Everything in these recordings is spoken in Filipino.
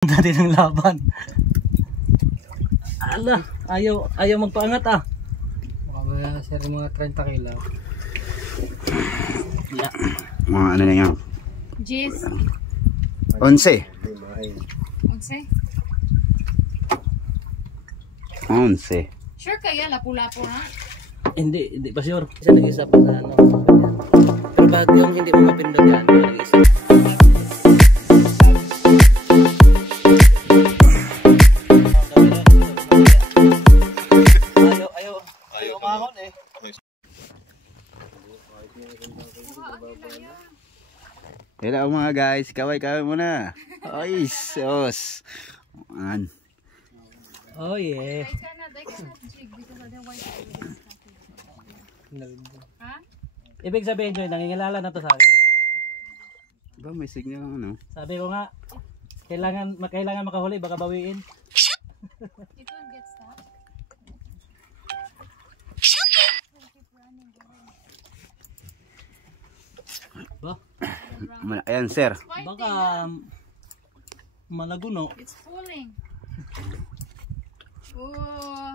Dati ng laban. Ala, ayaw magpaangat ah. Baka may sir mga 30 kilo. Yeah. Mga ano na yan? Jis. 11. 11? 11. Sure kaya lapu-lapu ha? Hindi pa sure. Kasi nag-isa pa sa ano. Pero bago yung hindi mo mapindot yan, nag-isa. Ayaw umahon eh. Hello mga guys, kaway-kaway muna. Oy, sos. Man. Oh yeah. I cannot jig because otherwise I will stop. Ha? Ibig sabihin Joy, nangingilala na to sa akin. Ba may signal ng ano? Sabi ko nga, kailangan makahuli, baka bawiin. It won't get stuck. Ba? Ayan sir. Baka malaguno. It's pulling. Oh.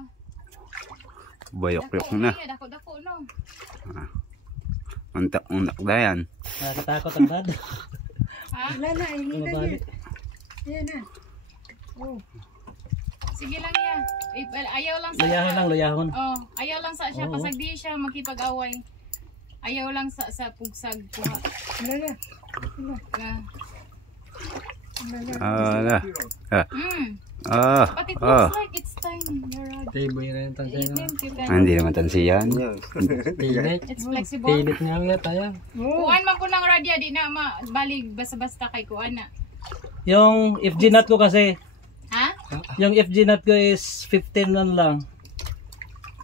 Bayok-yok na. Dako no. Untak na yan. Nakatakot ang dad. Ha? Lala, hindi na Bali. yan. Yan na. Oh. Sige lang ya. Ayaw lang sa Luyahon. Oh, ayaw lang sa siya Oo. pasag di siya makipag-away. Ayaw lang sa pugsag kuha. Lala. La. But it looks like it's tiny. You're right. Table na yung tansay na. Hindi naman tansiyan. Pilit. It's flexible. Pilit nga nga tayo. Kuan man po ng radya di na balig basta-basta kay kuan na. Yung FG nut ko kasi, Ha? yung FG nut ko is 15 lang.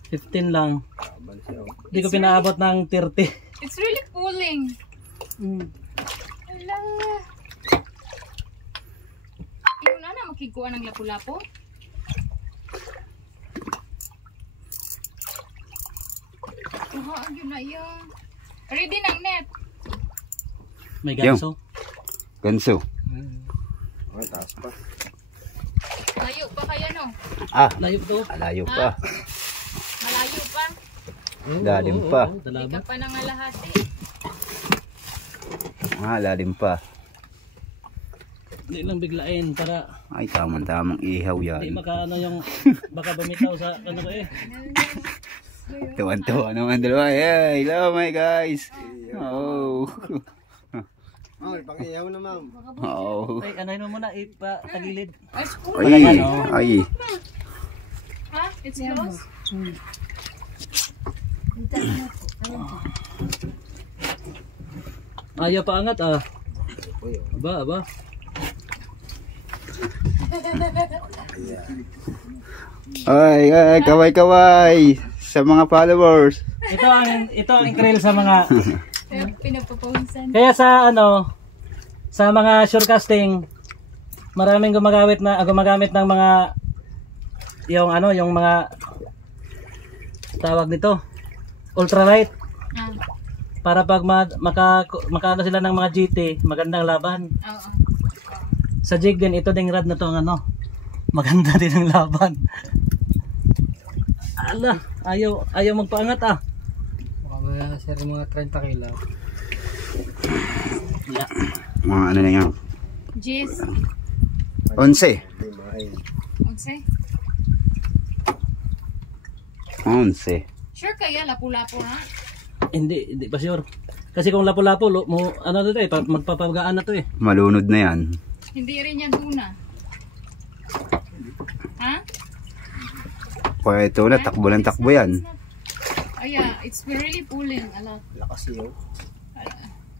15 lang. Hindi ko pinaabot ng 30. It's really pulling. Ala. Yung na makikuan ng lapu-lapu. Yun na yung ready ng net. May ganso. Ganso. Layo pa kaya no? Layo to. Alayo pa. Malayo pa. Lalim pa. Hindi ka pa nangalahati. Lalim pa. Hindi lang biglain para Ay, tamang ihaw hindi yan. makaano yung baka bumitaw sa ano ko eh. Tuwan-tuwa naman dalawa. Hey, hello my guys. Oh. Pang-iyaw na ma'am. Oh. Ay, anahin mo muna ipatagilid. Ay, school. Ay. Ha? It's close? Ayaw pa angat ah. Aba. Ay, kaway-kaway sa mga followers. Ito ang krill sa mga Pinapapawisan. kaya sa sa mga shorecasting maraming gumagamit ng mga yung mga tawag nito ultralight para pag makaano sila ng mga GT magandang laban. Oo. Sa jig din ito ding rad na to maganda din ang laban. Ala, ayaw magpaangat ah. Baka may sir mga 30 kilo. Yeah. Mga ano na yan? Jis. 11. 11? Sure kaya lapu-lapu ha? Hindi pa sure. Kasi kung lapu-lapu ano to eh, magpapagaan na to eh. Malunod na yan. Hindi rin yan tuna. Ha? Kaya ito na, takbo lang takbo yan. Oh yeah, it's really pulling a lot. Lakas yun.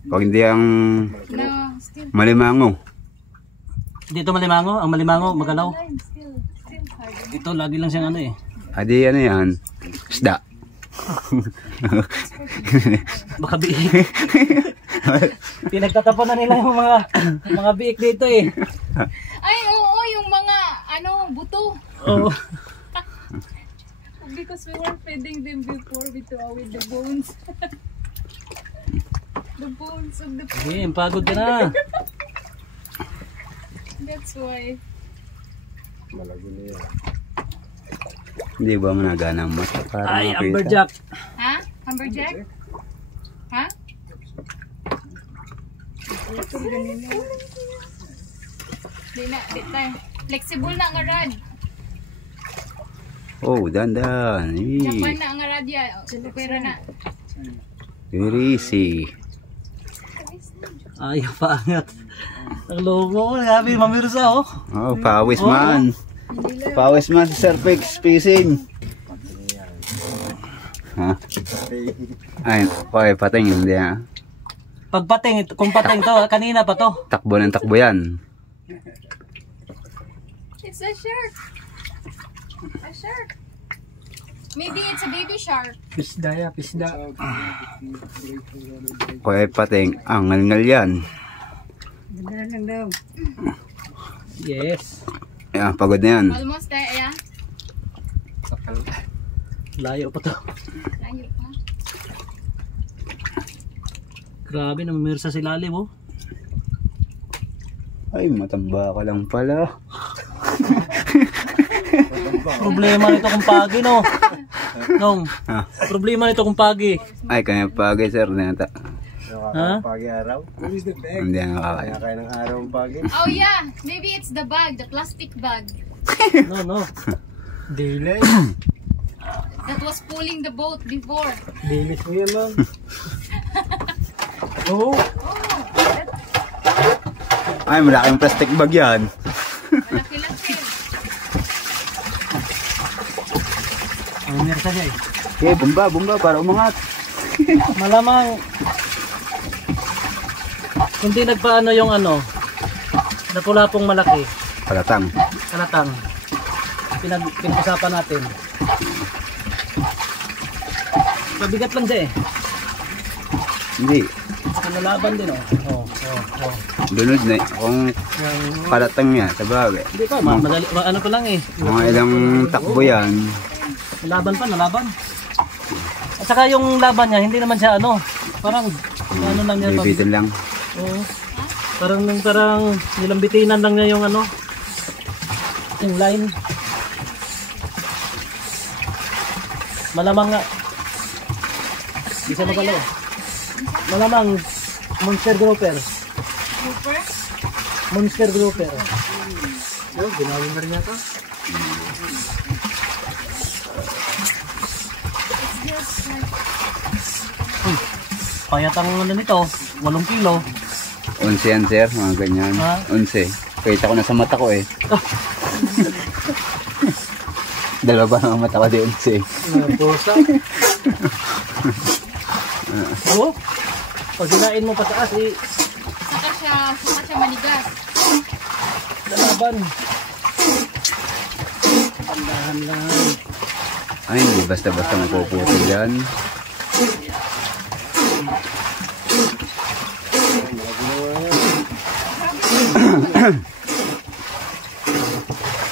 Pag hindi ang No, still. malimango. Dito malimango, ang malimango magalaw. Still hard. Ito lagi lang siyang ano eh. Adi ano yan? Isda. Baka biik. Pinagtatapan na nila yung mga biik dito eh. Ay, oo, yung mga buto. Oo. Because we were feeding them before with the bones. The bones of the Pagod ka na. That's why. Hindi ba managana ang mata para Ay, makita? amberjack. Ha? Amberjack? Ha? Di na, di tayo. Flexible na nga rad. Oh, dandan. Japan na nga rad ya. Pero na. Very easy. Ay, paangat. Ang logo, grabe, mamirsa oh. Oh, pawis man. Pawis man sa Surfix Fishing. Ha? Ay, okay, pating hindi ha. Pagpating, kung pating to, kanina pa to. Takbo ng takbo yan. It's a shark. A shark. Maybe it's a baby shark. Pisda ya, pisda. Okay, pating. Ang ngal yan. Ganda lang daw. Yes. Yan, pagod na yan. Almost there, yeah. Sakal. Layo pa to. Layo pa. Grabe, namamirsa si lalim oh. Ay, matamba ka lang pala. Problema nito kung pagi no. Nong, Ha? problema nito kung pagi. Ay, kanya pagi, sir. Nata. Ha? Hindi na nakakaya. Oh yeah, maybe it's the bag, the plastic bag No, no. Daylight. that was pulling the boat before. Daylight mo yan, ma'am. Oo. Ay, malaking plastic bag yan. Malaki-laki. Ang mirsa siya eh. Okay, bumba, para umangat. Malamang hindi nagpaano yung ano, napula-pong malaki, Palatang. kalatang. Pinag-usapan natin. Mabigat lang siya eh. Hindi. Nalaban din oh. Oh. Lunod na. Kung palatang niya, sa bagay. Hindi pa, madali, ano pa lang eh. Mga ilang takbo yan. Nalaban. At saka yung laban niya, hindi naman siya ano, parang ano lang niya. Bibitin lang. Oo. Parang nilambitinan lang niya yung ano, yung line. Malamang nga. Di siya magalaw. Malamang monster grouper. Super. Monster grouper. Oh, ginawin na rin yata. Payat ang ano nito, 8 kilo. 11 yan, sir. Mga ganyan. Ha? 11. Kita ko na sa mata ko eh. Dalawa ba ang mata ko di 11? Pusa. Oo. Pag dinain mo pataas, Saka siya manigas. lalaban. Tandahan lang. Ay, hindi basta-basta mapuputol yan.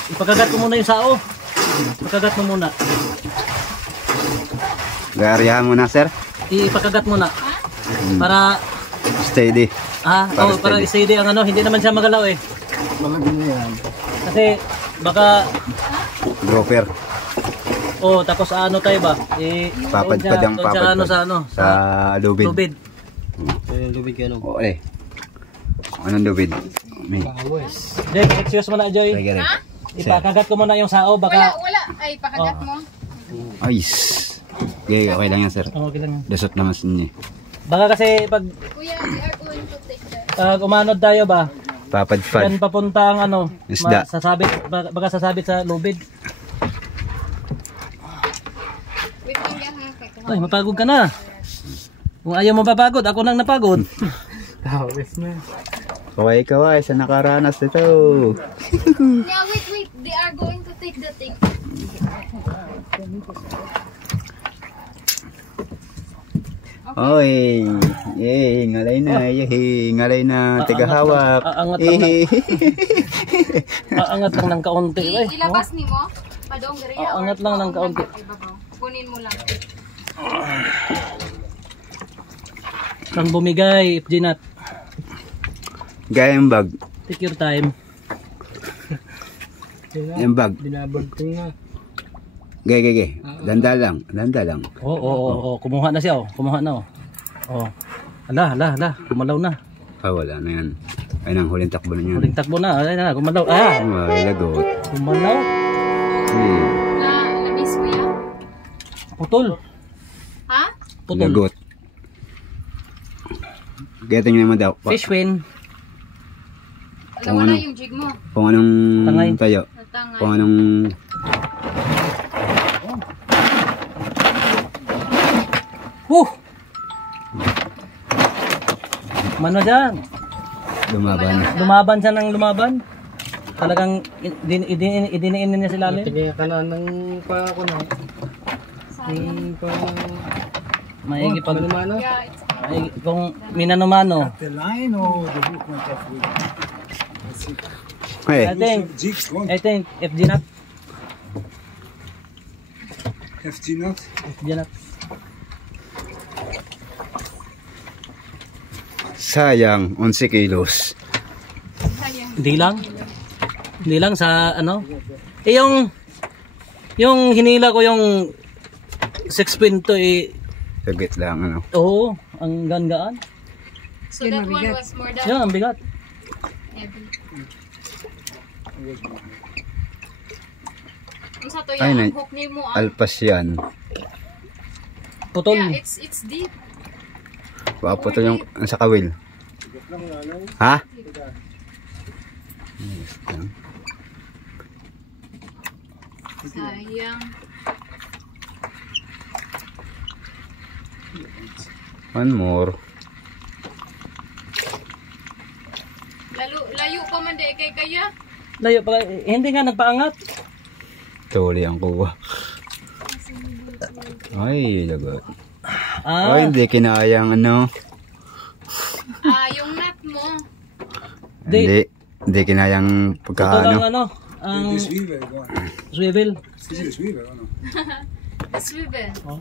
Ipakagat mo muna yung sao. Ipakagat mo muna. Gariyahan mo na, sir. Ipakagat muna. Para Steady. para steady ang ano, hindi naman siya magalaw eh. Malagyan na yan. Kasi baka Grouper. tapos ano tayo ba? Papadpad ang doon siya, papadpad. Sa lubid. lubid. Lubig yan. Oo eh. Anong lubid? May. Pawis. Joy, excuse mo na Joy. Sige rin. Ipakagat ko muna yung sao baka Wala. Ay, pakagat mo. Ayos. Okay, okay lang yan, sir. okay lang. Dasot naman sa inyo. Baka kasi pag Kuya, we are going to take that. umanod tayo ba? Papadpad. Yan papunta ang ano, Isda. baka sasabit sa lubid. Wait lang yan ha. Ay, mapagod ka na. Kung ayaw mo papagod, ako nang napagod. Pawis na. Kaway-kaway sa nakaranas nito. Yeah, wait. They are going to take the thing. Oy, ngalay na, tagahawak. Aangat lang ng kaunti. Ay, Ilabas ni mo. Padong gariya. Aangat lang ng kaunti. Kunin mo lang. Kang bumigay, Ginat. Gayang bag. Take your time. Yung bag. Binabag ko nga. Gay. Danda lang. Oo. Kumuha na siya, oh. Kumuha na, oh. Oh. Hala. Kumalaw na. Ah, wala na yan. Ay, nang huling takbo na yan. Huling takbo na. Ay na, kumalaw. Ah! Ay, lagot. Kumalaw. Na-miss mo yan? Putol. Ha? Putol. Lagot. Kaya tingnan mo daw. Fish win. Alam mo na yung jig mo. Kung anong Tangay. tayo. Natangay. Kung anong... Mano dyan? Lumaban. Siya ng lumaban. Talagang idiniin niya sila lalim. Tingnan ka na ng pa ako na. Yung pa... Maigi pag... Manumano? Yeah, it's Maigi, kung minano-mano. The line or the hook went off with Hey, jigs one I think FG not. FG knot. FG not. sayang, 11 kilos. sayang. Hindi lang sa ano. Eh yung hinila ko yung 6.2 eh. Saglit lang, ano. Oo, ang gaan. So that one was more than Yeah, ang bigat. heavy. Ang sa to Ay, yan, ang hook ni mo. Alpas yan. Putol. Yeah, it's deep. Paputol yung sa kawil. Ha? Yes, lang. Sayang. One more. Layo pa man di kay kaya. Layo pa, hindi nga nagpaangat. Tuli ang kuha. Ay, lagot. Ah, Ay, hindi kinayang ano. Yung nut mo. Hindi kinayang putol ang pagkaano. ano, ang This weaver, go on. swivel. Is it a weaver or no? Swivel. Oh.